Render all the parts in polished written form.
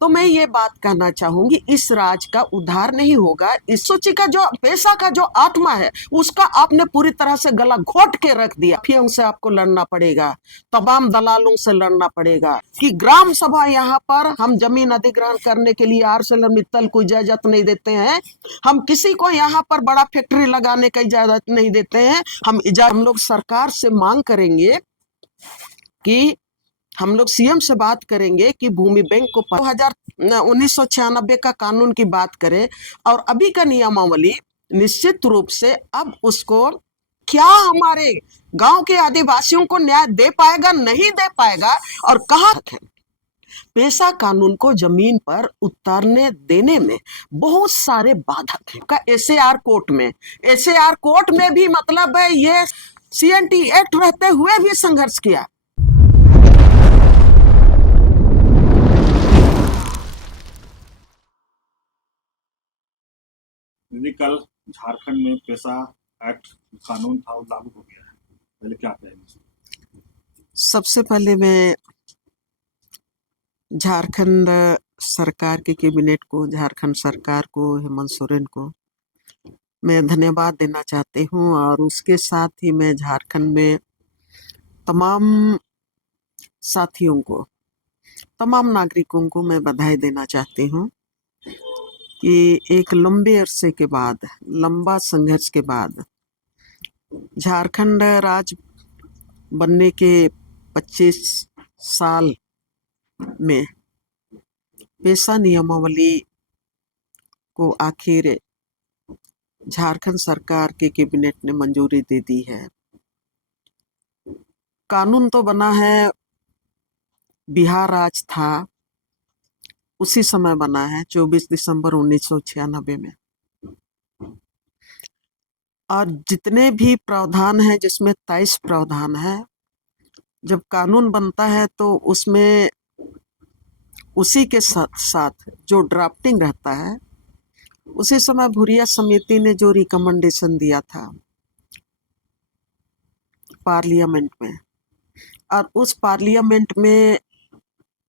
तो मैं ये बात कहना चाहूंगी, इस राज का उद्धार नहीं होगा। इस सोची का जो पेशा का जो आत्मा है उसका आपने पूरी तरह से गला घोट के रख दिया। माफियाओं से आपको लड़ना पड़ेगा, तमाम दलालों से लड़ना पड़ेगा कि ग्राम सभा यहाँ पर हम जमीन अधिग्रहण करने के लिए आर्सेलर को इजाजत नहीं देते हैं, हम किसी को यहाँ पर बड़ा फैक्ट्री लगाने का इजाजत नहीं देते हैं। हम लोग सरकार से मांग करेंगे कि हम लोग सीएम से बात करेंगे कि भूमि बैंक को 1996 का कानून की बात करें और अभी का नियमावली निश्चित रूप से अब उसको क्या हमारे गांव के आदिवासियों को न्याय दे पाएगा, नहीं दे पाएगा। और कहा पेशा कानून को जमीन पर उतारने देने में बहुत सारे बाधक हैं। का एसएआर कोर्ट में भी मतलब है ये सीएनटी एक्ट रहते हुए भी संघर्ष किया। कल झारखंड में पेशा एक्ट कानून था वो लागू हो गया है, पहले क्या कहेंगे? सबसे पहले मैं झारखंड सरकार के कैबिनेट को, झारखंड सरकार को, हेमंत सोरेन को मैं धन्यवाद देना चाहती हूँ और उसके साथ ही मैं झारखंड में तमाम साथियों को, तमाम नागरिकों को मैं बधाई देना चाहती हूँ कि एक लंबे अरसे के बाद, लंबा संघर्ष के बाद झारखंड राज्य बनने के 25 साल में पेशा नियमावली को आखिर झारखंड सरकार के कैबिनेट ने मंजूरी दे दी है। कानून तो बना है, बिहार राज्य था उसी समय बना है 24 दिसंबर 1996 में। और जितने भी प्रावधान है, जिसमें 23 प्रावधान है, जब कानून बनता है तो उसमें उसी के साथ साथ जो ड्राफ्टिंग रहता है, उसी समय भूरिया समिति ने जो रिकमेंडेशन दिया था पार्लियामेंट में, और उस पार्लियामेंट में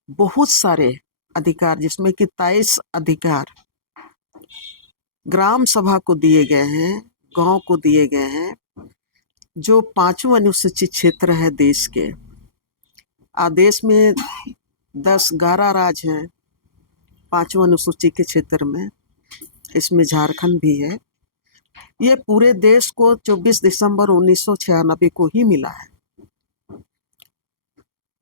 बहुत सारे अधिकार, जिसमें कि 23 अधिकार ग्राम सभा को दिए गए हैं, गांव को दिए गए हैं। जो 5वां अनुसूचित क्षेत्र है देश के, आदेश में 11 राज्य हैं 5वां अनुसूचित के क्षेत्र में, इसमें झारखंड भी है। ये पूरे देश को 24 दिसंबर 1996 को ही मिला है।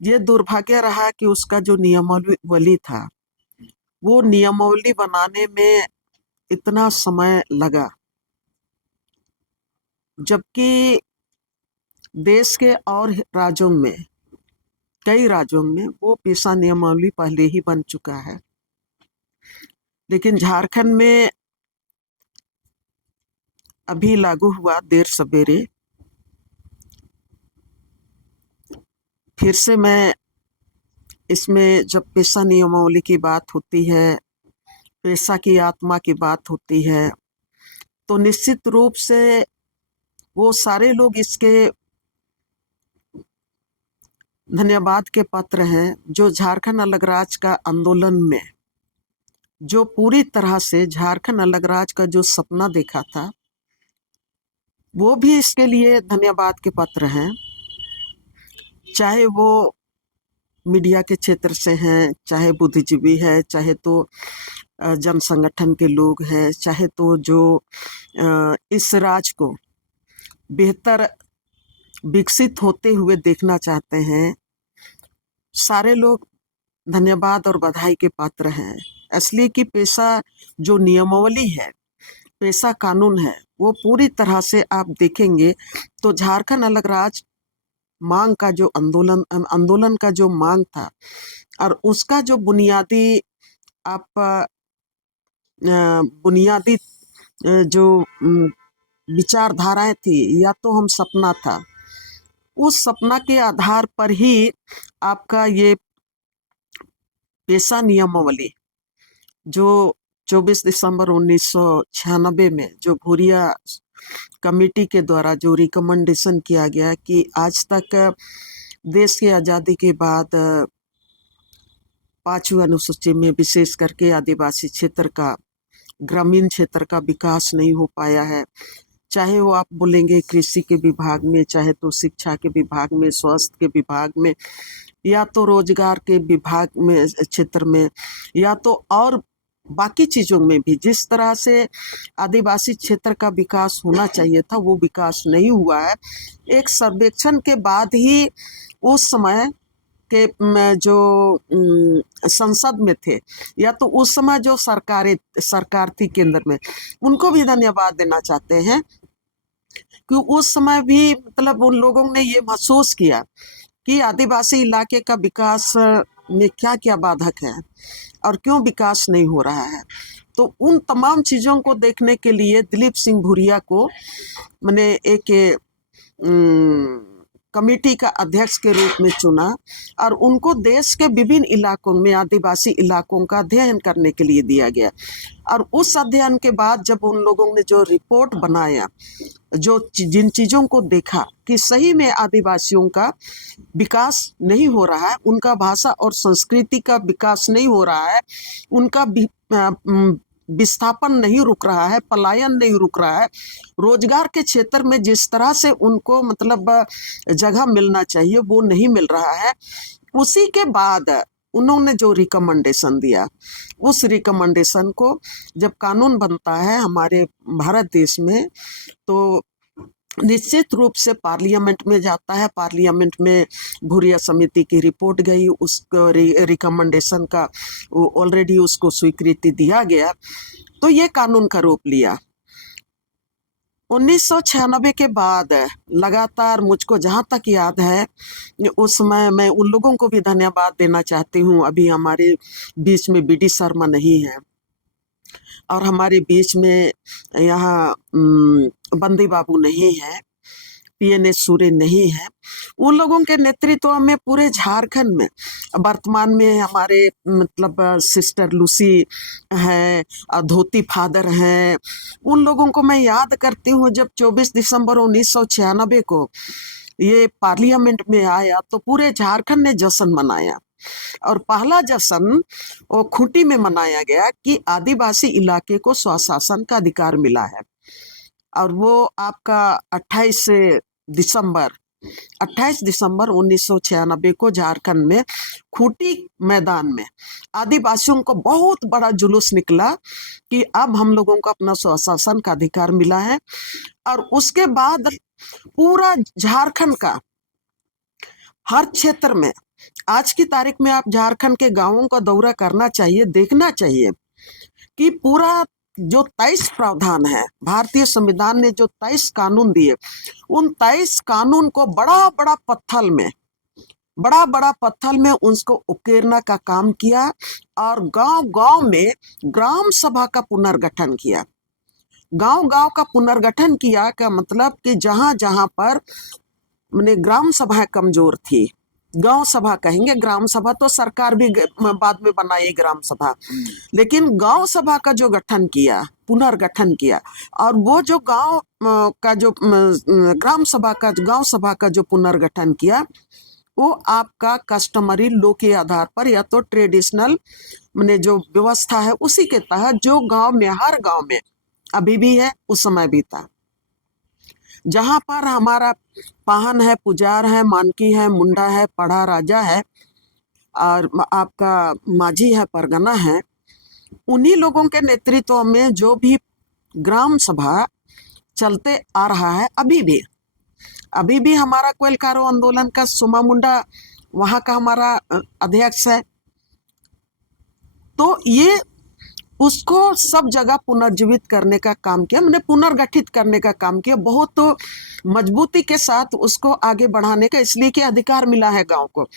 ये दुर्भाग्य रहा कि उसका जो नियमावली था, वो नियमावली बनाने में इतना समय लगा, जबकि देश के और राज्यों में, कई राज्यों में वो पेशा नियमावली पहले ही बन चुका है। लेकिन झारखंड में अभी लागू हुआ देर सवेरे। फिर से मैं इसमें, जब पेशा नियमावली की बात होती है, पेशा की आत्मा की बात होती है, तो निश्चित रूप से वो सारे लोग इसके धन्यवाद के पात्र हैं जो झारखंड अलग राज्य का आंदोलन में, जो पूरी तरह से झारखंड अलग राज्य का जो सपना देखा था, वो भी इसके लिए धन्यवाद के पात्र हैं। चाहे वो मीडिया के क्षेत्र से हैं, चाहे बुद्धिजीवी है, चाहे तो जन संगठन के लोग हैं, चाहे तो जो इस राज्य को बेहतर विकसित होते हुए देखना चाहते हैं, सारे लोग धन्यवाद और बधाई के पात्र हैं। इसलिए कि पेशा जो नियमावली है, पेशा कानून है, वो पूरी तरह से आप देखेंगे तो झारखंड अलग राज्य मांग का जो आंदोलन का जो मांग था, और उसका जो बुनियादी बुनियादी जो विचारधाराएं थी, या तो हम सपना था, उस सपना के आधार पर ही आपका ये पेशा नियमावली जो 24 दिसंबर 1996 में जो भूरिया कमेटी के द्वारा जो रिकमेंडेशन किया गया कि आज तक देश की आज़ादी के बाद 5वीं अनुसूची में विशेष करके आदिवासी क्षेत्र का, ग्रामीण क्षेत्र का विकास नहीं हो पाया है। चाहे वो आप बोलेंगे कृषि के विभाग में, चाहे तो शिक्षा के विभाग में, स्वास्थ्य के विभाग में, या तो रोजगार के विभाग में, क्षेत्र में, या तो और बाकी चीजों में भी जिस तरह से आदिवासी क्षेत्र का विकास होना चाहिए था वो विकास नहीं हुआ है। एक सर्वेक्षण के बाद ही उस समय के जो संसद में थे, या तो उस समय जो सरकार थी केंद्र में, उनको भी धन्यवाद देना चाहते हैं कि उस समय भी मतलब उन लोगों ने ये महसूस किया कि आदिवासी इलाके का विकास में क्या क्या बाधक है और क्यों विकास नहीं हो रहा है। तो उन तमाम चीज़ों को देखने के लिए दिलीप सिंह भूरिया को मैंने एक कमेटी का अध्यक्ष के रूप में चुना और उनको देश के विभिन्न इलाकों में आदिवासी इलाकों का अध्ययन करने के लिए दिया गया। और उस अध्ययन के बाद जब उन लोगों ने जो रिपोर्ट बनाया, जो जिन चीज़ों को देखा कि सही में आदिवासियों का विकास नहीं हो रहा है, उनका भाषा और संस्कृति का विकास नहीं हो रहा है, उनका विस्थापन नहीं रुक रहा है, पलायन नहीं रुक रहा है, रोजगार के क्षेत्र में जिस तरह से उनको मतलब जगह मिलना चाहिए वो नहीं मिल रहा है। उसी के बाद उन्होंने जो रिकमेंडेशन दिया, उस रिकमेंडेशन को जब कानून बनता है हमारे भारत देश में तो निश्चित रूप से पार्लियामेंट में जाता है। पार्लियामेंट में भूरिया समिति की रिपोर्ट गई, उसको रिकमेंडेशन का ऑलरेडी उसको स्वीकृति दिया गया, तो ये कानून का रूप लिया। 1996 के बाद लगातार मुझको जहाँ तक याद है उस समय मैं उन लोगों को भी धन्यवाद देना चाहती हूँ। अभी हमारे बीच में बीडी शर्मा नहीं है और हमारे बीच में यहाँ बंदी बाबू नहीं है, पीएनएस सूर्य नहीं है। उन लोगों के नेतृत्व में पूरे झारखंड में वर्तमान में हमारे मतलब सिस्टर लूसी है, धोती फादर हैं, उन लोगों को मैं याद करती हूँ। जब 24 दिसंबर 1996 को ये पार्लियामेंट में आया तो पूरे झारखंड ने जश्न मनाया और पहला जश्न वो खूंटी में मनाया गया कि आदिवासी इलाके को स्वशासन का अधिकार मिला है। और वो आपका 28 दिसंबर 1996 को झारखंड में खूंटी मैदान में आदिवासियों को बहुत बड़ा जुलूस निकला कि अब हम लोगों को अपना स्वशासन का अधिकार मिला है। और उसके बाद पूरा झारखंड का हर क्षेत्र में, आज की तारीख में आप झारखंड के गांवों का दौरा करना चाहिए, देखना चाहिए कि पूरा जो 23 प्रावधान है, भारतीय संविधान ने जो 23 कानून दिए, उन 23 कानून को बड़ा बड़ा पत्थर में उसको उकेरना का काम किया और गांव गांव में ग्राम सभा का पुनर्गठन किया। गांव गांव का पुनर्गठन किया का मतलब कि जहां जहां पर मैंने ग्राम सभाएं कमजोर थी, गांव सभा कहेंगे, ग्राम सभा तो सरकार भी बाद में बनाई ग्राम सभा, लेकिन गांव सभा का जो गठन किया, पुनर्गठन किया, और वो जो गांव का जो ग्राम सभा का, गांव सभा का जो पुनर्गठन किया, वो आपका कस्टमरी लॉ के आधार पर या तो ट्रेडिशनल मैंने जो व्यवस्था है उसी के तहत जो गांव में, हर गांव में अभी भी है, उस समय भी था, जहां पर हमारा पाहन है, पुजार है, मानकी है, मुंडा है, पढ़ा राजा है और आपका माझी है, परगना है, उन्हीं लोगों के नेतृत्व में जो भी ग्राम सभा चलते आ रहा है, अभी भी हमारा कोयलकारो आंदोलन का सुमा मुंडा वहाँ का हमारा अध्यक्ष है। तो ये उसको सब जगह पुनर्जीवित करने का काम किया, मैंने पुनर्गठित करने का काम किया, बहुत मजबूती के साथ उसको आगे बढ़ाने का, इसलिए कि अधिकार मिला है गांव को।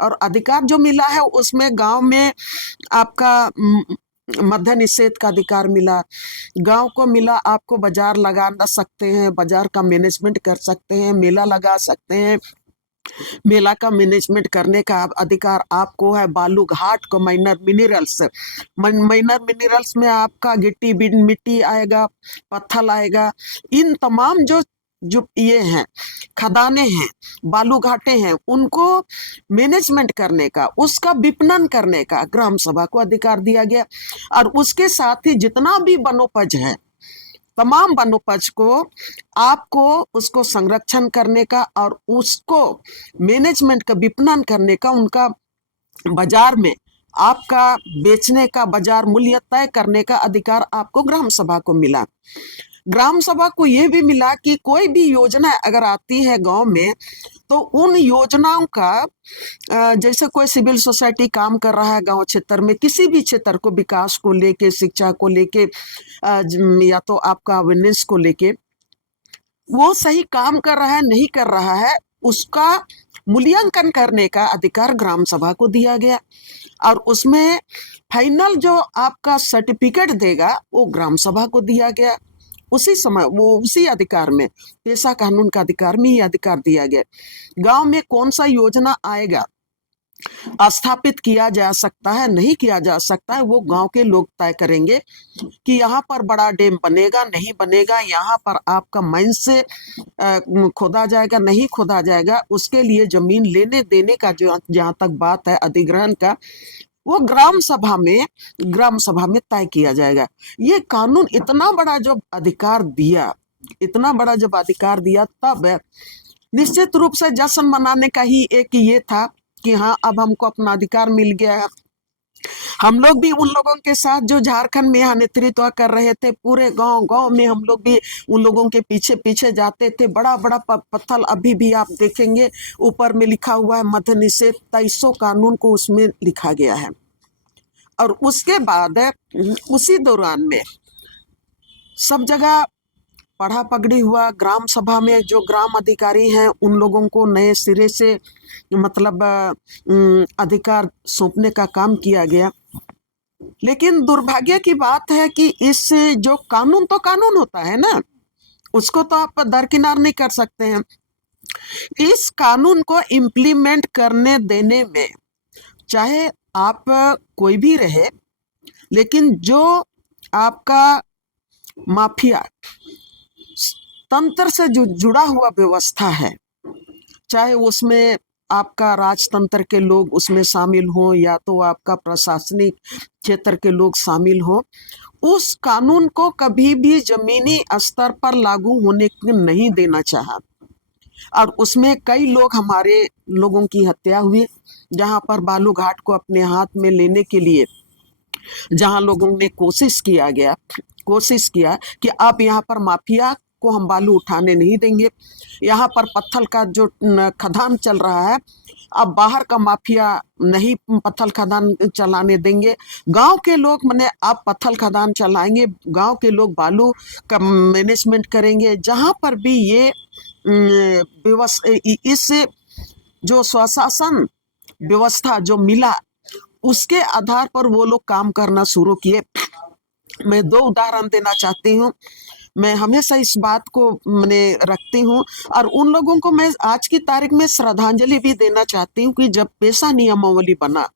और अधिकार जो मिला है उसमें गांव में आपका मद्य निषेध का अधिकार मिला, गांव को मिला आपको बाजार लगा सकते हैं, बाजार का मैनेजमेंट कर सकते हैं, मेला लगा सकते हैं, मेला का मैनेजमेंट करने का अधिकार आपको है। बालू घाट को माइनर मिनरल्स में आपका गिट्टी मिट्टी आएगा, पत्थर आएगा, इन तमाम जो जो ये हैं खदानें हैं, बालू घाटे हैं, उनको मैनेजमेंट करने का, उसका विपणन करने का ग्राम सभा को अधिकार दिया गया। और उसके साथ ही जितना भी वनोपज है, तमाम वनोपज को आपको उसको संरक्षण करने का और उसको मैनेजमेंट का, विपणन करने का, उनका बाजार में आपका बेचने का, बाजार मूल्य तय करने का अधिकार आपको ग्राम सभा को मिला। ग्राम सभा को यह भी मिला कि कोई भी योजना अगर आती है गांव में, तो उन योजनाओं का जैसे कोई सिविल सोसाइटी काम कर रहा है गांव क्षेत्र में, किसी भी क्षेत्र को, विकास को लेके, शिक्षा को लेके, या तो आपका अवेयरनेस को लेके, वो सही काम कर रहा है नहीं कर रहा है, उसका मूल्यांकन करने का अधिकार ग्राम सभा को दिया गया। और उसमें फाइनल जो आपका सर्टिफिकेट देगा वो ग्राम सभा को दिया गया। उसी समय वो उसी अधिकार में, पेशा कानून का अधिकार में ही अधिकार दिया गया। गांव में कौन सा योजना आएगा, स्थापित किया जा सकता है नहीं किया जा सकता है, वो गांव के लोग तय करेंगे कि यहाँ पर बड़ा डैम बनेगा नहीं बनेगा, यहाँ पर आपका माइन से खोदा जाएगा नहीं खोदा जाएगा। उसके लिए जमीन लेने देने का जो जहाँ तक बात है अधिग्रहण का, वो ग्राम सभा में तय किया जाएगा। ये कानून इतना बड़ा जो अधिकार दिया, इतना बड़ा जब अधिकार दिया, तब निश्चित रूप से जश्न मनाने का ही एक ये था कि हाँ अब हमको अपना अधिकार मिल गया है। हम लोग भी उन लोगों के साथ जो झारखंड में यहाँ नेतृत्व कर रहे थे, पूरे गांव गांव में हम लोग भी उन लोगों के पीछे पीछे जाते थे। बड़ा बड़ा पत्थर अभी भी आप देखेंगे ऊपर में लिखा हुआ है मद्य निषेध 2300 कानून को उसमें लिखा गया है। और उसके बाद उसी दौरान में सब जगह पढ़ा पगड़ी हुआ। ग्राम सभा में जो ग्राम अधिकारी हैं उन लोगों को नए सिरे से मतलब अधिकार सौंपने का काम किया गया। लेकिन दुर्भाग्य की बात है कि इस जो कानून तो कानून होता है ना, उसको तो आप दरकिनार नहीं कर सकते हैं। इस कानून को इम्प्लीमेंट करने देने में चाहे आप कोई भी रहे, लेकिन जो आपका माफिया तंत्र से जो जुड़ा हुआ व्यवस्था है, चाहे उसमें आपका राजतंत्र के लोग उसमें शामिल हो या तो आपका प्रशासनिक क्षेत्र के लोग शामिल हो, उस कानून को कभी भी जमीनी स्तर पर लागू होने नहीं देना चाहा। और उसमें कई लोग, हमारे लोगों की हत्या हुई, जहां पर बालू घाट को अपने हाथ में लेने के लिए जहां लोगों ने कोशिश किया कि अब यहाँ पर माफिया को हम बालू उठाने नहीं देंगे, यहाँ पर पत्थर का जो खदान चल रहा है, अब बाहर का माफिया नहीं पत्थर खदान चलाने देंगे, गांव के लोग माने आप पत्थर खदान चलाएंगे, गांव के लोग बालू का मैनेजमेंट करेंगे। जहां पर भी ये इस जो स्वशासन व्यवस्था जो मिला, उसके आधार पर वो लोग काम करना शुरू किए। मैं 2 उदाहरण देना चाहती हूँ। मैं हमेशा इस बात को मैंने रखती हूँ और उन लोगों को मैं आज की तारीख में श्रद्धांजलि भी देना चाहती हूँ कि जब पेशा नियमावली बना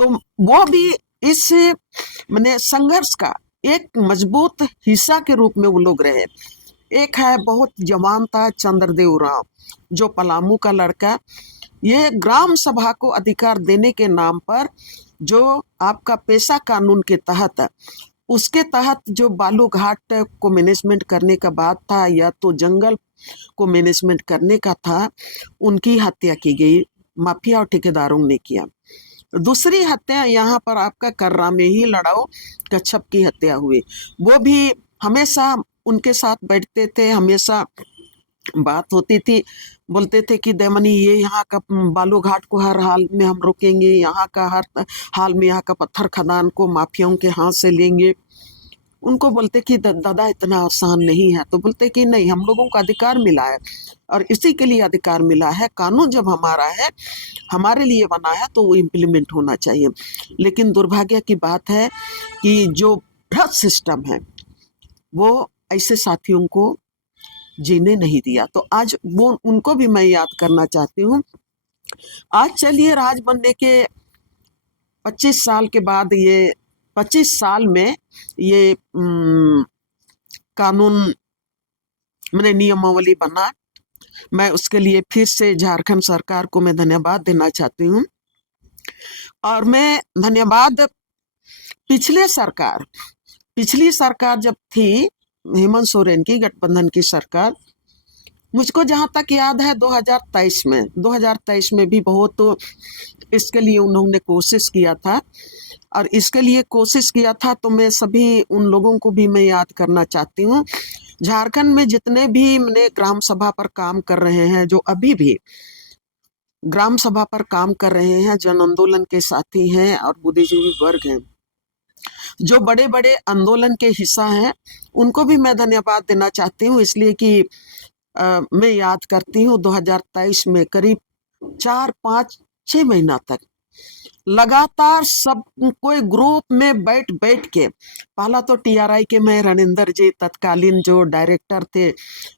तो वो भी इस मैंने संघर्ष का एक मजबूत हिस्सा के रूप में वो लोग रहे। एक है, बहुत जवान था, चंद्रदेव राव, जो पलामू का लड़का, ये ग्राम सभा को अधिकार देने के नाम पर जो आपका पेशा कानून के तहत, उसके तहत जो बालू घाट को मैनेजमेंट करने का बात था या तो जंगल को मैनेजमेंट करने का था, उनकी हत्या की गई, माफिया और ठेकेदारों ने किया। दूसरी हत्या यहाँ पर आपका कर्रा में ही लड़ाओ कच्छप की हत्या हुई। वो भी हमेशा उनके साथ बैठते थे, हमेशा बात होती थी, बोलते थे कि देमनी ये यहाँ का बालू घाट को हर हाल में हम रोकेंगे, यहाँ का हर हाल में यहाँ का पत्थर खदान को माफियाओं के हाथ से लेंगे। उनको बोलते कि दादा इतना आसान नहीं है, तो बोलते कि नहीं, हम लोगों को अधिकार मिला है और इसी के लिए अधिकार मिला है। कानून जब हमारा है, हमारे लिए बना है, तो वो इम्प्लीमेंट होना चाहिए। लेकिन दुर्भाग्य की बात है कि जो भ्रष्ट सिस्टम है वो ऐसे साथियों को जीने नहीं दिया। तो आज वो उनको भी मैं याद करना चाहती हूँ। आज चलिए राज बनने के 25 साल के बाद, ये 25 साल में ये कानून मैंने नियमावली बना। मैं उसके लिए फिर से झारखंड सरकार को मैं धन्यवाद देना चाहती हूँ। और मैं धन्यवाद पिछली सरकार जब थी हेमंत सोरेन की, गठबंधन की सरकार, मुझको जहां तक याद है 2023 में भी बहुत इसके लिए उन्होंने कोशिश किया था। और इसके लिए कोशिश किया था तो मैं सभी उन लोगों को भी मैं याद करना चाहती हूँ। झारखंड में जितने भी मैंने ग्राम सभा पर काम कर रहे हैं, जो अभी भी ग्राम सभा पर काम कर रहे हैं, जन आंदोलन के साथी हैं और बुद्धिजीवी वर्ग हैं, जो बड़े बड़े आंदोलन के हिस्सा हैं, उनको भी मैं धन्यवाद देना चाहती हूँ। इसलिए कि मैं याद करती हूँ 2023 में करीब 4-5-6 महीना तक लगातार सब कोई ग्रुप में बैठ के, पहला तो टीआरआई के मैं रणेंद्र जी, तत्कालीन जो डायरेक्टर थे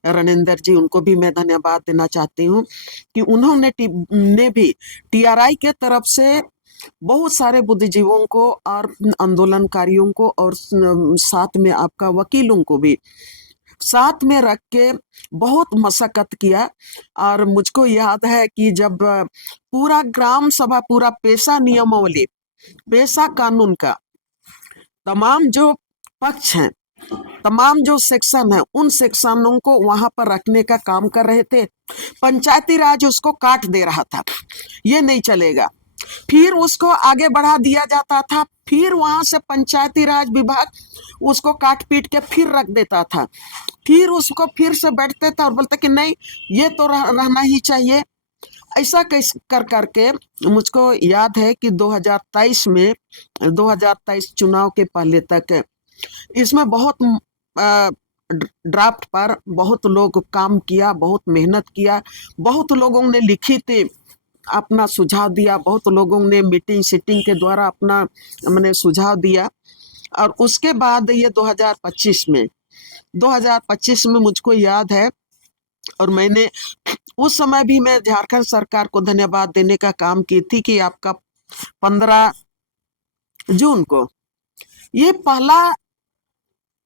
रणेंद्र जी, उनको भी मैं धन्यवाद देना चाहती हूँ कि उन्होंने भी टीआरआई के तरफ से बहुत सारे बुद्धिजीवों को और आंदोलनकारियों को और साथ में आपका वकीलों को भी साथ में रख के बहुत मशक्कत किया। और मुझको याद है कि जब पूरा ग्राम सभा, पूरा पेशा नियमावली, पेशा कानून का तमाम जो पक्ष हैं, तमाम जो सेक्शन है, उन सेक्शनों को वहां पर रखने का काम कर रहे थे, पंचायती राज उसको काट दे रहा था, ये नहीं चलेगा। फिर उसको आगे बढ़ा दिया जाता था, फिर वहां से पंचायती राज विभाग उसको काट पीट के फिर रख देता था, फिर उसको फिर से बैठते थे और बोलते कि नहीं ये तो रहना ही चाहिए। ऐसा कैसे कर करके मुझको याद है कि 2023 चुनाव के पहले तक इसमें बहुत ड्राफ्ट पर बहुत लोग काम किया, बहुत मेहनत किया, बहुत लोगों ने लिखित अपना सुझाव दिया, बहुत लोगों ने मीटिंग सीटिंग के द्वारा अपना मैंने सुझाव दिया। और उसके बाद ये 2025 में मुझको याद है, और मैंने उस समय भी मैं झारखंड सरकार को धन्यवाद देने का काम की थी कि आपका 15 जून को ये पहला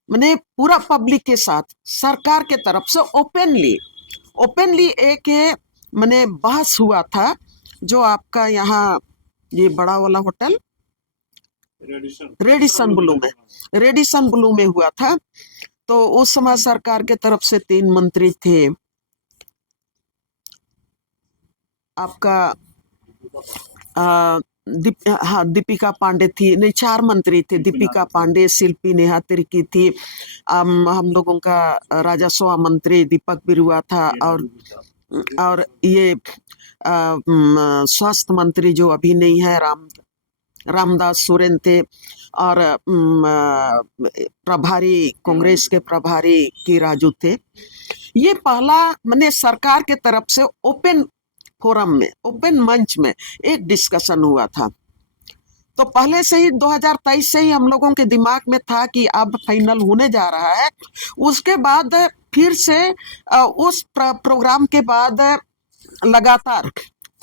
मैंने पूरा पब्लिक के साथ सरकार के तरफ से ओपनली एक मैंने बहस हुआ था, जो आपका यहाँ ये बड़ा वाला होटल रेडिसन ब्लू में हुआ था। तो उस समय सरकार के तरफ से 3 मंत्री थे, आपका दीपिका पांडे थी, नहीं 4 मंत्री थे, दीपिका पांडे, शिल्पी नेहा तिर्की थी, हम लोगों का राजस्व मंत्री दीपक बिरुआ था, और ये स्वास्थ्य मंत्री जो अभी नहीं है रामदास सोरेन थे, और प्रभारी कांग्रेस के प्रभारी की राजू थे। ये पहला मैंने सरकार के तरफ से ओपन फोरम में, ओपन मंच में एक डिस्कशन हुआ था। तो पहले से ही 2023 से ही हम लोगों के दिमाग में था कि अब फाइनल होने जा रहा है। उसके बाद फिर से उस प्रोग्राम के बाद लगातार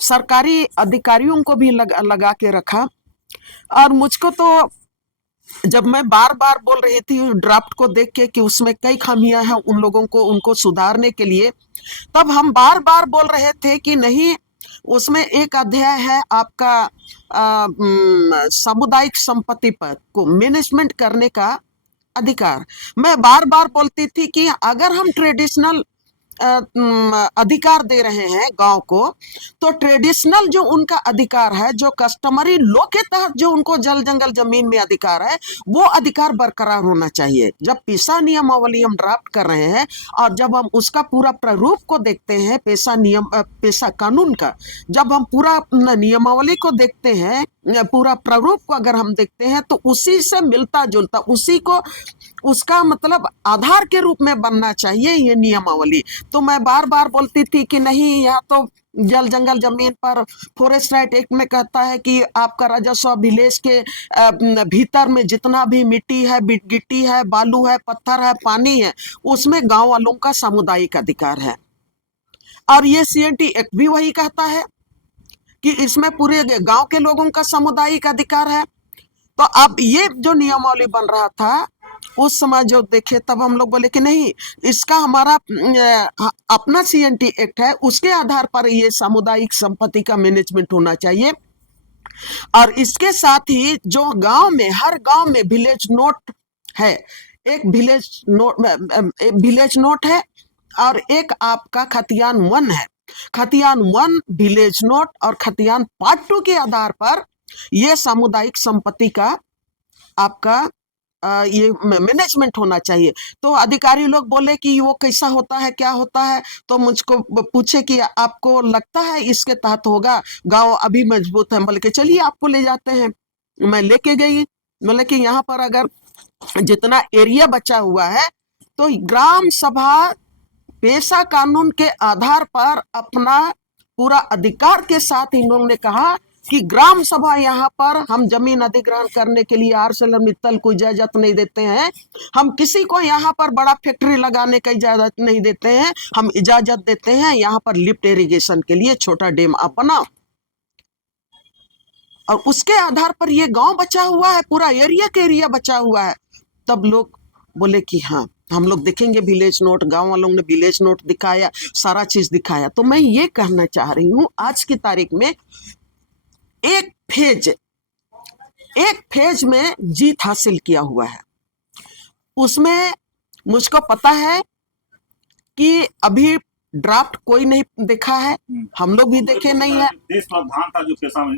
सरकारी अधिकारियों को भी लगा के रखा। और मुझको तो जब मैं बार बार बोल रही थी ड्राफ्ट को देख के कि उसमें कई खामियां हैं, उन लोगों को उनको सुधारने के लिए, तब हम बार बार बोल रहे थे कि नहीं, उसमें एक अध्याय है आपका सामुदायिक संपत्ति पर को मैनेजमेंट करने का अधिकार। मैं बार बार बोलती थी कि अगर हम ट्रेडिशनल अधिकार दे रहे हैं गांव को, तो ट्रेडिशनल जो उनका अधिकार है, जो कस्टमरी लॉ के तहत जो उनको जल जंगल जमीन में अधिकार है, वो अधिकार बरकरार होना चाहिए। जब पेशा नियमावली हम ड्राफ्ट कर रहे हैं और जब हम उसका पूरा प्रारूप को देखते हैं, पेशा कानून का जब हम पूरा नियमावली को देखते हैं, पूरा प्रारूप को अगर हम देखते हैं, तो उसी से मिलता जुलता, उसी को उसका मतलब आधार के रूप में बनना चाहिए ये नियमावली। तो मैं बार बार बोलती थी कि नहीं, यहाँ तो जल जंगल जमीन पर फॉरेस्ट राइट एक्ट में कहता है कि आपका राजस्व विलेज के भीतर में जितना भी मिट्टी है, गिट्टी है, बालू है, पत्थर है, पानी है, उसमें गांव वालों का सामुदायिक अधिकार है। और ये सीएनटी एक्ट भी वही कहता है कि इसमें पूरे गांव के लोगों का सामुदायिक अधिकार है। तो अब ये जो नियमावली बन रहा था, उस समय जो देखे तब हम लोग बोले कि नहीं, इसका हमारा अपना CNT एक्ट है, उसके आधार पर ये सामुदायिक संपत्ति का मैनेजमेंट होना चाहिए। और इसके साथ ही जो गांव में, हर गांव में विलेज नोट है, एक विलेज नोट है और एक आपका खतियान 1 है। खतियान 1 विलेज नोट और खतियान पार्ट 2 के आधार पर ये सामुदायिक संपत्ति का आपका ये मैनेजमेंट होना चाहिए। तो अधिकारी लोग बोले कि वो कैसा होता है, क्या होता है, तो मुझको पूछे कि आपको लगता है इसके तहत होगा, गांव अभी मजबूत है। बोले कि चलिए आपको ले जाते हैं। मैं लेके गई, बोले कि यहाँ पर अगर जितना एरिया बचा हुआ है तो ग्राम सभा पेशा कानून के आधार पर अपना पूरा अधिकार के साथ इन लोगों ने कहा कि ग्राम सभा यहाँ पर हम जमीन अधिग्रहण करने के लिए ArcelorMittal को इजाजत नहीं देते हैं, हम किसी को यहाँ पर बड़ा फैक्ट्री लगाने का इजाजत नहीं देते हैं, हम इजाजत देते हैं यहाँ पर लिफ्ट इरिगेशन के लिए छोटा डैम आप बनाओ। और उसके आधार पर ये गांव बचा हुआ है, पूरा एरिया के एरिया बचा हुआ है। तब लोग बोले कि हाँ हम लोग देखेंगे विलेज नोट। गांव वालों ने विलेज नोट दिखाया, सारा चीज दिखाया। तो मैं ये कहना चाह रही हूँ आज की तारीख में एक फेज में जीत हासिल किया हुआ है। उसमें मुझको पता है कि अभी ड्राफ्ट कोई नहीं देखा है, हम लोग भी देखे नहीं है। देश प्रावधान था जो पेशा में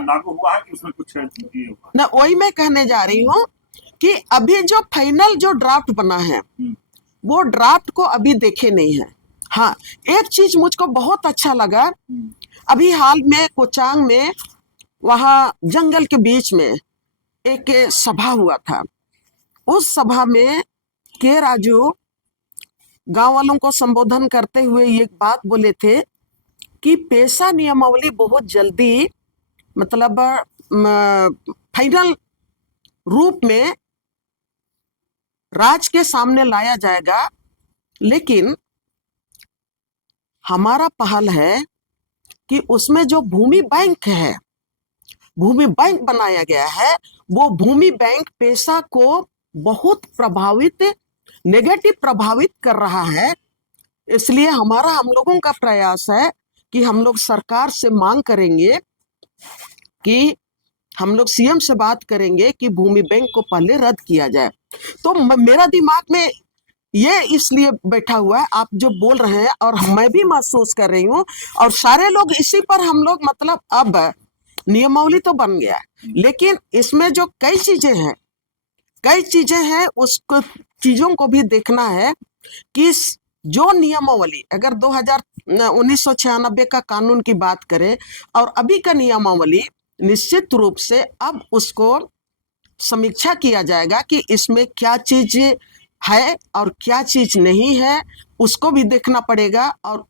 लागू हुआ है कि उसमें कुछ ये हुआ ना, वही मैं कहने जा रही हूँ कि अभी जो फाइनल जो ड्राफ्ट बना है वो ड्राफ्ट को अभी देखे नहीं है। हाँ, एक चीज मुझको बहुत अच्छा लगा, अभी हाल में कोचांग में वहाँ जंगल के बीच में एक सभा हुआ था। उस सभा में के राजू गांव वालों को संबोधन करते हुए एक बात बोले थे कि पेशा नियमावली बहुत जल्दी मतलब फाइनल रूप में राज के सामने लाया जाएगा, लेकिन हमारा पहल है कि उसमें जो भूमि बैंक है, भूमि बैंक बनाया गया है, वो भूमि बैंक पेशा को बहुत नेगेटिव प्रभावित कर रहा है। इसलिए हम लोगों का प्रयास है कि हम लोग सरकार से मांग करेंगे कि हम लोग CM से बात करेंगे कि भूमि बैंक को पहले रद्द किया जाए। तो मेरा दिमाग में ये इसलिए बैठा हुआ है, आप जो बोल रहे हैं और मैं भी महसूस कर रही हूँ और सारे लोग इसी पर हम लोग मतलब अब नियमावली तो बन गया है, लेकिन इसमें जो कई चीजें हैं उसको चीजों को भी देखना है कि जो नियमावली अगर 1996 का कानून की बात करें और अभी का नियमावली, निश्चित रूप से अब उसको समीक्षा किया जाएगा कि इसमें क्या चीज है और क्या चीज नहीं है, उसको भी देखना पड़ेगा। और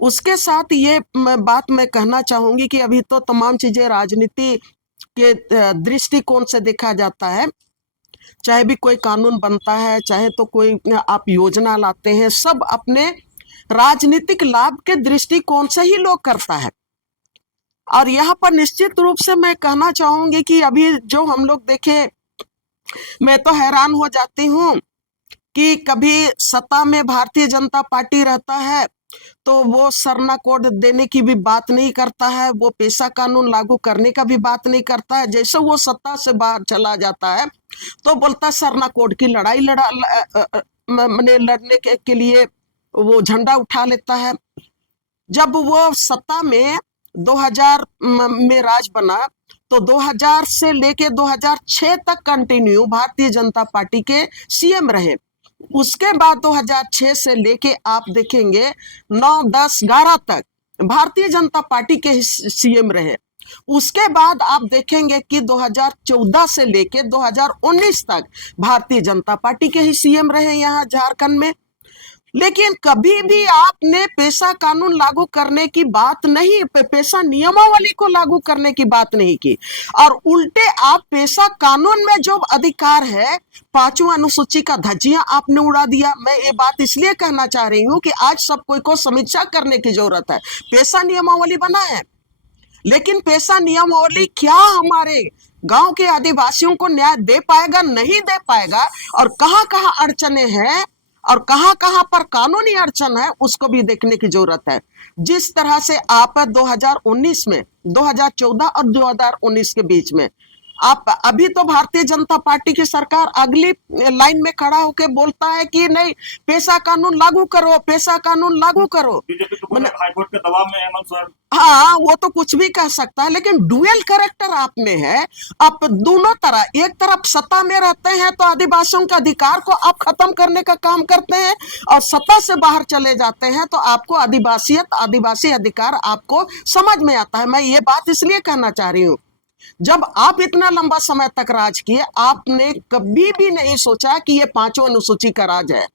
उसके साथ ये बात मैं कहना चाहूंगी कि अभी तो तमाम चीजें राजनीति के दृष्टिकोण से देखा जाता है, चाहे भी कोई कानून बनता है, चाहे तो कोई आप योजना लाते हैं, सब अपने राजनीतिक लाभ के दृष्टिकोण से ही लोग करता है। और यहाँ पर निश्चित रूप से मैं कहना चाहूंगी कि अभी जो हम लोग देखे, मैं तो हैरान हो जाती हूँ कि कभी सत्ता में भारतीय जनता पार्टी रहता है तो वो सरना कोड देने की भी बात नहीं करता है, वो पेशा कानून लागू करने का भी बात नहीं करता है। जैसे वो सत्ता से बाहर चला जाता है तो बोलता है सरना कोड की लड़ाई लड़ने के लिए वो झंडा उठा लेता है। जब वो सत्ता में 2000 में राज बना तो 2000 से लेके 2006 तक कंटिन्यू भारतीय जनता पार्टी के CM रहे। उसके बाद 2006 से लेके आप देखेंगे 9, 10, 11 तक भारतीय जनता पार्टी के CM रहे। उसके बाद आप देखेंगे कि 2014 से लेके 2019 तक भारतीय जनता पार्टी के ही CM रहे यहाँ झारखंड में। लेकिन कभी भी आपने पेशा कानून लागू करने की बात नहीं, पेशा नियमावली को लागू करने की बात नहीं की, और उल्टे आप पेशा कानून में जो अधिकार है 5वां अनुसूची का धज्जियां आपने उड़ा दिया। मैं ये बात इसलिए कहना चाह रही हूं कि आज सब कोई को समीक्षा करने की जरूरत है। पेशा नियमावली बना है, लेकिन पेशा नियमावली क्या हमारे गांव के आदिवासियों को न्याय दे पाएगा, नहीं दे पाएगा, और कहां कहां अड़चने हैं और कहां कहां पर कानूनी अड़चन है उसको भी देखने की जरूरत है। जिस तरह से आप 2019 में, 2014 और 2019 के बीच में आप, अभी तो भारतीय जनता पार्टी की सरकार अगली लाइन में खड़ा होकर बोलता है कि नहीं, पेशा कानून लागू करो, पेशा कानून लागू करो। बीजेपी तो बोले हाईकोर्ट के दबाव में हेमंत सोरेन। हाँ, वो तो कुछ भी कह सकता है, लेकिन डुअल कैरेक्टर आप में है। आप दोनों तरह, एक तरफ सत्ता में रहते हैं तो आदिवासियों के अधिकार को आप खत्म करने का काम करते हैं, और सत्ता से बाहर चले जाते हैं तो आपको आदिवासियत, आदिवासी अधिकार आपको समझ में आता है। मैं ये बात इसलिए कहना चाह रही हूँ, जब आप इतना लंबा समय तक राज किए, आपने कभी भी नहीं सोचा कि ये पांचों अनुसूची का राज है।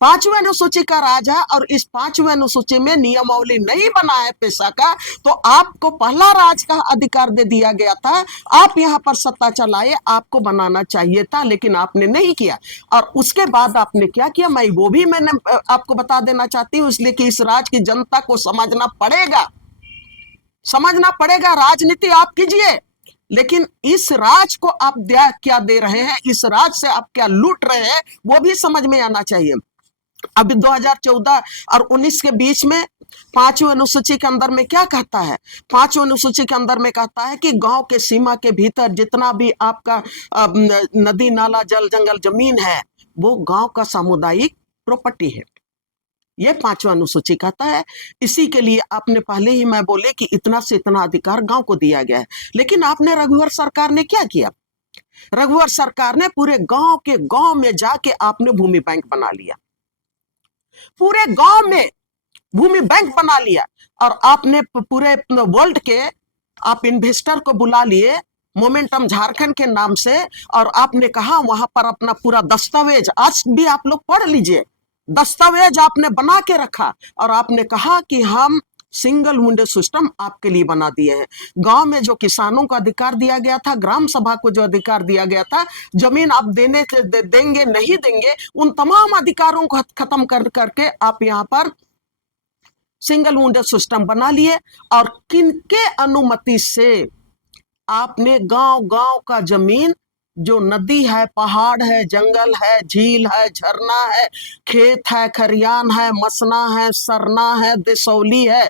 पांचवें अनुसूची का राज है, और इस पांचवें अनुसूची में नियमावली नहीं बना है पेशा का, तो आपको पहला राज का अधिकार दे दिया गया था। आप यहां पर सत्ता चलाए, आपको बनाना चाहिए था, लेकिन आपने नहीं किया। और उसके बाद आपने क्या किया, मैं वो भी मैंने आपको बता देना चाहती हूँ, इसलिए कि इस राज की जनता को समझना पड़ेगा, समझना पड़ेगा। राजनीति आप कीजिए, लेकिन इस राज को आप क्या दे रहे हैं, इस राज से आप क्या लूट रहे हैं, वो भी समझ में आना चाहिए। अभी 2014 और 19 के बीच में पांचवें अनुसूची के अंदर में क्या कहता है, पांचवें अनुसूची के अंदर में कहता है कि गांव के सीमा के भीतर जितना भी आपका नदी नाला जल जंगल जमीन है वो गांव का सामुदायिक प्रॉपर्टी है। ये पांचवा अनुसूची कहता है। इसी के लिए आपने पहले ही मैं बोले कि इतना से इतना अधिकार गांव को दिया गया है, लेकिन आपने रघुवर सरकार ने क्या किया, रघुवर सरकार ने पूरे गांव के गांव में जाके आपने भूमि बैंक बना लिया, पूरे गांव में भूमि बैंक बना लिया, और आपने पूरे वर्ल्ड के आप इन्वेस्टर को बुला लिए मोमेंटम झारखंड के नाम से, और आपने कहा वहां पर अपना पूरा दस्तावेज, आज भी आप लोग पढ़ लीजिए, दस्तावेज आपने बना के रखा, और आपने कहा कि हम सिंगल विंडो सिस्टम आपके लिए बना दिए हैं। गांव में जो किसानों को अधिकार दिया गया था, ग्राम सभा को जो अधिकार दिया गया था, जमीन आप देंगे नहीं देंगे, उन तमाम अधिकारों को खत्म करके आप यहाँ पर सिंगल विंडो सिस्टम बना लिए। और किनके अनुमति से आपने गांव गांव का जमीन, जो नदी है, पहाड़ है, जंगल है, झील है, झरना है, खेत है, खरियान है, मसना है, सरना है, दिसौली है,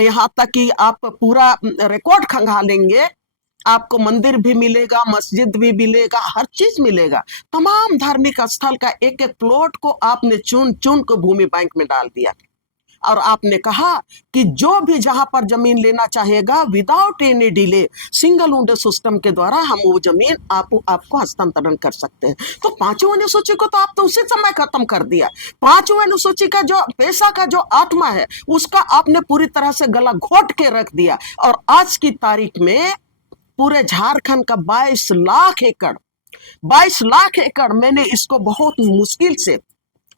यहाँ तक कि आप पूरा रिकॉर्ड खंगालेंगे, आपको मंदिर भी मिलेगा, मस्जिद भी मिलेगा, हर चीज मिलेगा। तमाम धार्मिक स्थल का एक एक प्लॉट को आपने चुन चुन को भूमि बैंक में डाल दिया, और आपने कहा कि जो भी जहां पर जमीन लेना चाहेगा without any delay single window system के द्वारा हम वो जमीन आपको हस्तांतरण कर सकते हैं। तो पांचवें अनुसूची को तो आप तो उसी समय खत्म कर दिया। पांचवें अनुसूची का जो पेशा का जो आत्मा है उसका आपने पूरी तरह से गला घोट के रख दिया, और आज की तारीख में पूरे झारखंड का 22 लाख एकड़, 22 लाख एकड़, मैंने इसको बहुत मुश्किल से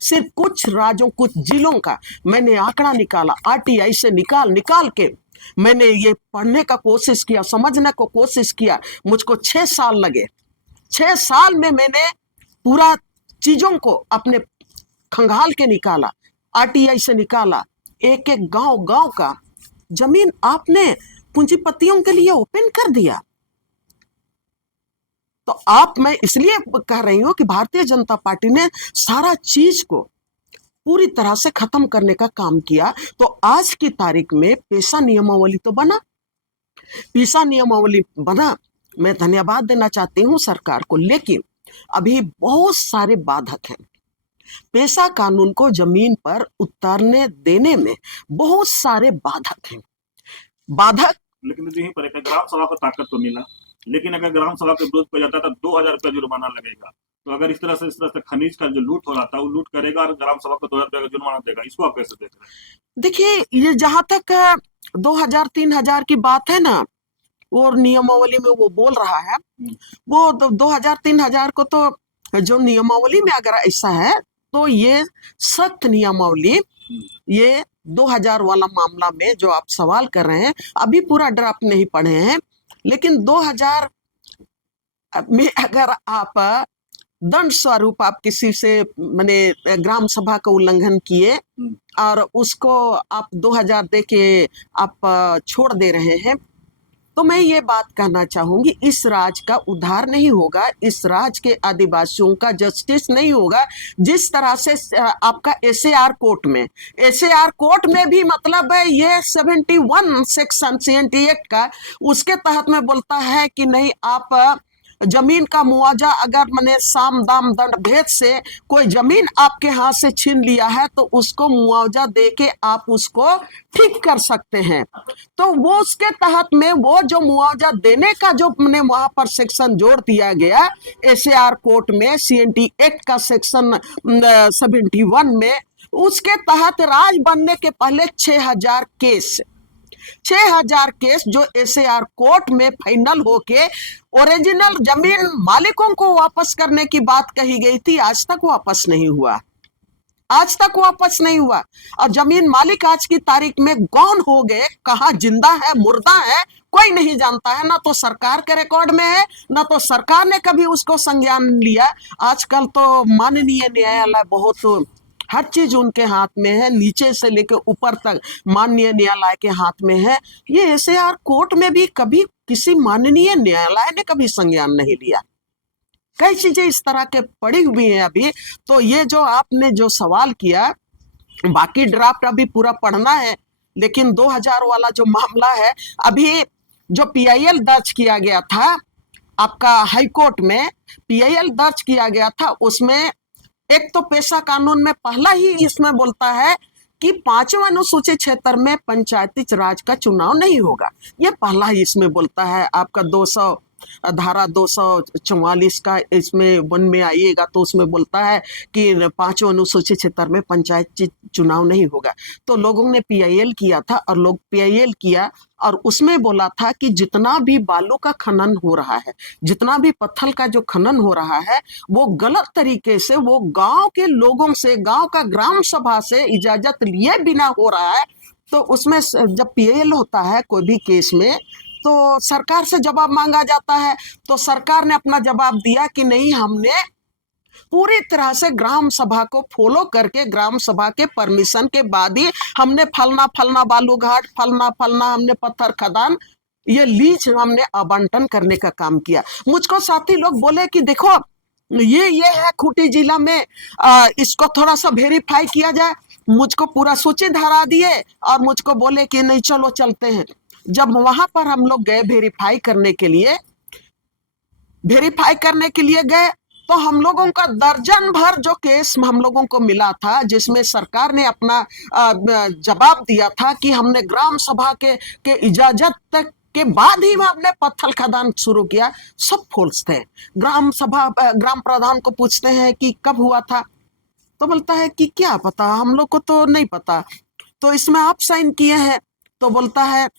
सिर्फ कुछ राज्यों, कुछ जिलों का मैंने आंकड़ा निकाला, आरटीआई से निकाल के मैंने ये पढ़ने का कोशिश किया, समझने को कोशिश किया। मुझको 6 साल लगे। 6 साल में मैंने पूरा चीजों को अपने खंगाल के निकाला, आरटीआई से निकाला, एक एक गांव गांव का जमीन आपने पूंजीपतियों के लिए ओपन कर दिया। तो आप, मैं इसलिए कह रही हूं कि भारतीय जनता पार्टी ने सारा चीज को पूरी तरह से खत्म करने का काम किया। तो आज की तारीख में पेशा नियमावली तो बना, पेशा नियमावली बना, मैं धन्यवाद देना चाहती हूं सरकार को, लेकिन अभी बहुत सारे बाधक हैं। पेशा कानून को जमीन पर उतारने देने में बहुत सारे बाधक हैं। बाधक, लेकिन यहीं पर एक ग्राम सभा को ताकत तो मिला, लेकिन अगर ग्राम सभा के विरोध किया जाता है तो 2000 रुपया जुर्माना लगेगा। तो अगर इस तरह से खनिज का जो लूट हो रहा था वो लूट करेगा और ग्राम सभा को 2000 रुपया का जुर्माना देगा, इसको आप कैसे देख रहे हैं? देखिए, ये जहां तक 2000-3000 की बात है ना, वो नियमावली में वो बोल रहा है, वो 2000-3000 को तो जो नियमावली में अगर ऐसा है तो ये सख्त नियमावली, ये 2000 वाला मामला में जो आप सवाल कर रहे हैं, अभी पूरा ड्राफ्ट नहीं पढ़े हैं, लेकिन 2000 में अगर आप दंड स्वरूप आप किसी से माने ग्राम सभा का उल्लंघन किए और उसको आप 2000 दे के आप छोड़ दे रहे हैं, तो मैं ये बात कहना चाहूंगी, इस राज का उद्धार नहीं होगा, इस राज के आदिवासियों का जस्टिस नहीं होगा। जिस तरह से आपका एसएआर कोर्ट में भी मतलब है ये 71 सेक्शन CNT एक्ट का, उसके तहत में बोलता है कि नहीं, आप जमीन का मुआवजा अगर मैंने साम दाम दंड भेद से कोई जमीन आपके हाथ से छीन लिया है तो उसको मुआवजा दे के आप उसको ठीक कर सकते हैं। तो वो उसके तहत में वो जो मुआवजा देने का जो मैंने वहां पर सेक्शन जोड़ दिया गया एसएआर कोर्ट में CNT एक्ट का सेक्शन 71 में, उसके तहत राज बनने के पहले 6,000 केस जो एसएआर कोर्ट में फाइनल होके ओरिजिनल जमीन मालिकों को वापस करने की बात कही गई थी, आज तक वापस नहीं हुआ। और जमीन मालिक आज की तारीख में गौन हो गए, कहाँ जिंदा है मुर्दा है कोई नहीं जानता है, ना तो सरकार के रिकॉर्ड में है, ना तो सरकार ने कभी उसको संज्ञान लिया। आजकल तो माननीय न्यायालय बहुत हर चीज उनके हाथ में है, नीचे से लेकर ऊपर तक माननीय न्यायालय के हाथ में है। ये एसएआर कोर्ट में भी कभी किसी माननीय न्यायालय ने कभी संज्ञान नहीं लिया। कई चीजें इस तरह के पड़ी हुई हैं अभी। तो ये जो आपने जो सवाल किया, बाकी ड्राफ्ट अभी पूरा पढ़ना है, लेकिन 2000 वाला जो मामला है, अभी जो PIL दर्ज किया गया था आपका हाई कोर्ट में, PIL दर्ज किया गया था, उसमें एक तो पेशा कानून में पहला ही इसमें बोलता है कि 5वें अनुसूचित क्षेत्र में पंचायती राज का चुनाव नहीं होगा। ये पहला ही इसमें बोलता है। आपका 200 धारा 244 का इसमें वन में आइएगा तो उसमें बोलता है कि 5वें अनुसूचित क्षेत्र में पंचायती चुनाव नहीं होगा। तो लोगों ने PIL किया था और लोग PIL किया और उसमें बोला था कि जितना भी बालू का खनन हो रहा है, जितना भी पत्थर का जो खनन हो रहा है, वो गलत तरीके से वो गांव के लोगों से, गांव का ग्राम सभा से इजाजत लिए बिना हो रहा है। तो उसमें जब PIL होता है कोई भी केस में, तो सरकार से जवाब मांगा जाता है। तो सरकार ने अपना जवाब दिया कि नहीं, हमने पूरी तरह से ग्राम सभा को फॉलो करके, ग्राम सभा के परमिशन के बाद ही हमने फलना बालू घाट, फलना हमने पत्थर खदान, ये लीज हमने आवंटन करने का काम किया। मुझको साथी लोग बोले कि देखो ये है खूंटी जिला में, इसको थोड़ा सा वेरीफाई किया जाए। मुझको पूरा सूची धरा दिए और मुझको बोले कि नहीं चलो चलते हैं। जब वहां पर हम लोग गए वेरीफाई करने के लिए गए, तो हम लोगों का दर्जन भर जो केस हम लोगों को मिला था, जिसमें सरकार ने अपना जवाब दिया था कि हमने ग्राम सभा के इजाजत तक के बाद ही हमने पत्थर खदान शुरू किया, सब फॉल्स थे। ग्राम प्रधान को पूछते हैं कि कब हुआ था, तो बोलता है कि क्या पता, हम लोग को तो नहीं पता। तो इसमें आप साइन किए हैं? तो बोलता है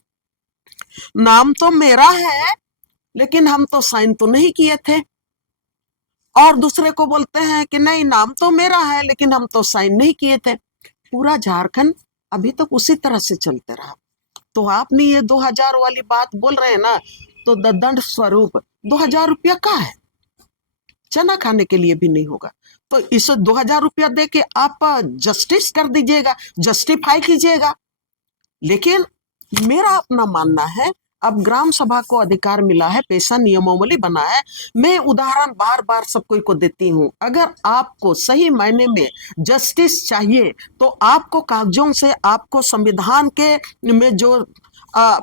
नाम तो मेरा है लेकिन हम तो साइन तो नहीं किए थे। और दूसरे को बोलते हैं कि नहीं, नाम तो मेरा है लेकिन हम तो साइन नहीं किए थे। पूरा झारखंड अभी तक उसी तरह से चलते रहा। तो आपने ये 2000 वाली बात बोल रहे हैं ना, तो दंड स्वरूप 2000 रुपया का है, चना खाने के लिए भी नहीं होगा। तो इस 2000 रुपया दे के आप जस्टिस कर दीजिएगा, जस्टिफाई कीजिएगा। लेकिन मेरा अपना मानना है, अब ग्राम सभा को अधिकार मिला है, पेशा नियमावली बना है। मैं उदाहरण बार बार सब को देती हूँ। अगर आपको सही मायने में जस्टिस चाहिए तो आपको कागजों से, आपको संविधान के में जो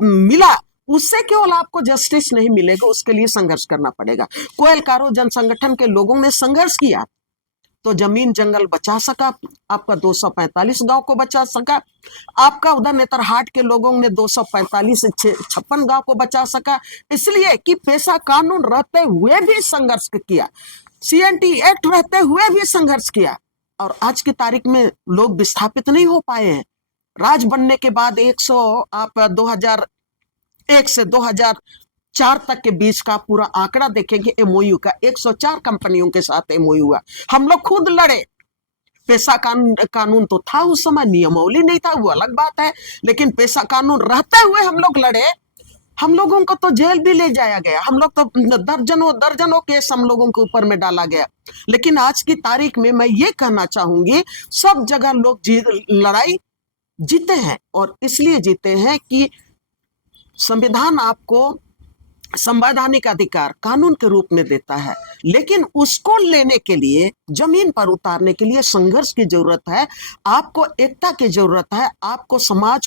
मिला उससे केवल आपको जस्टिस नहीं मिलेगा, उसके लिए संघर्ष करना पड़ेगा। कोयल कारो जन संगठन के लोगों ने संघर्ष किया तो जमीन जंगल बचा सका, आपका 245 गांव को बचा सका। आपका उधर नेतरहाट के लोगों ने 245 से 56 गांव को बचा सका, इसलिए कि पेशा कानून रहते हुए भी संघर्ष किया, CNT एक्ट रहते हुए भी संघर्ष किया। और आज की तारीख में लोग विस्थापित नहीं हो पाए हैं। राज बनने के बाद 2001 से 2004 तक के बीच का पूरा आंकड़ा देखेंगे MOU का, 104 कंपनियों के साथ MOU हुआ। हम लोग खुद लड़े। पेशा कानून तो था उस समय, नियमावली नहीं था, वो अलग बात है, लेकिन पेशा कानून रहते हुए हम लोग लड़े। हम लोगों को तो जेल भी ले जाया गया, हम लोग तो दर्जनों केस हम लोगों के ऊपर में डाला गया। लेकिन आज की तारीख में मैं ये कहना चाहूंगी, सब जगह लोग लड़ाई जीते हैं, और इसलिए जीते हैं कि संविधान आपको संवैधानिक अधिकार कानून के रूप में देता है, लेकिन उसको लेने के लिए, जमीन पर उतारने के लिए संघर्ष की जरूरत है। आपको एकता की जरूरत है। आपको समाज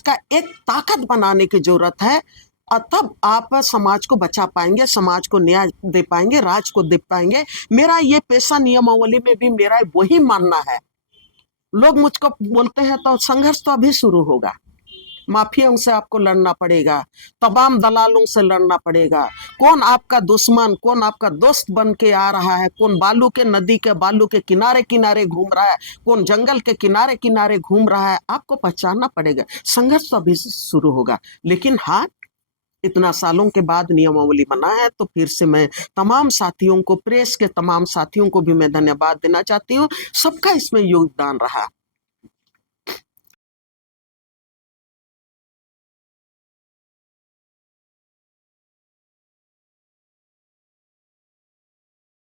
का एक ताकत बनाने की जरूरत है, और तब आप समाज को बचा पाएंगे, समाज को न्याय दे पाएंगे, राज को दे पाएंगे। मेरा ये पेशा नियमावली में भी मेरा वही मानना है। लोग मुझको बोलते हैं तो संघर्ष तो अभी शुरू होगा। माफियाओं से आपको लड़ना पड़ेगा, तमाम दलालों से लड़ना पड़ेगा। कौन आपका दुश्मन, कौन आपका दोस्त बन के आ रहा है, कौन नदी के बालू के किनारे किनारे घूम रहा है, कौन जंगल के किनारे किनारे घूम रहा है, आपको पहचानना पड़ेगा। संघर्ष तो अभी शुरू होगा, लेकिन हाँ, इतना सालों के बाद नियमावली बना है, तो फिर से मैं तमाम साथियों को, प्रेस के तमाम साथियों को भी मैं धन्यवाद देना चाहती हूँ। सबका इसमें योगदान रहा।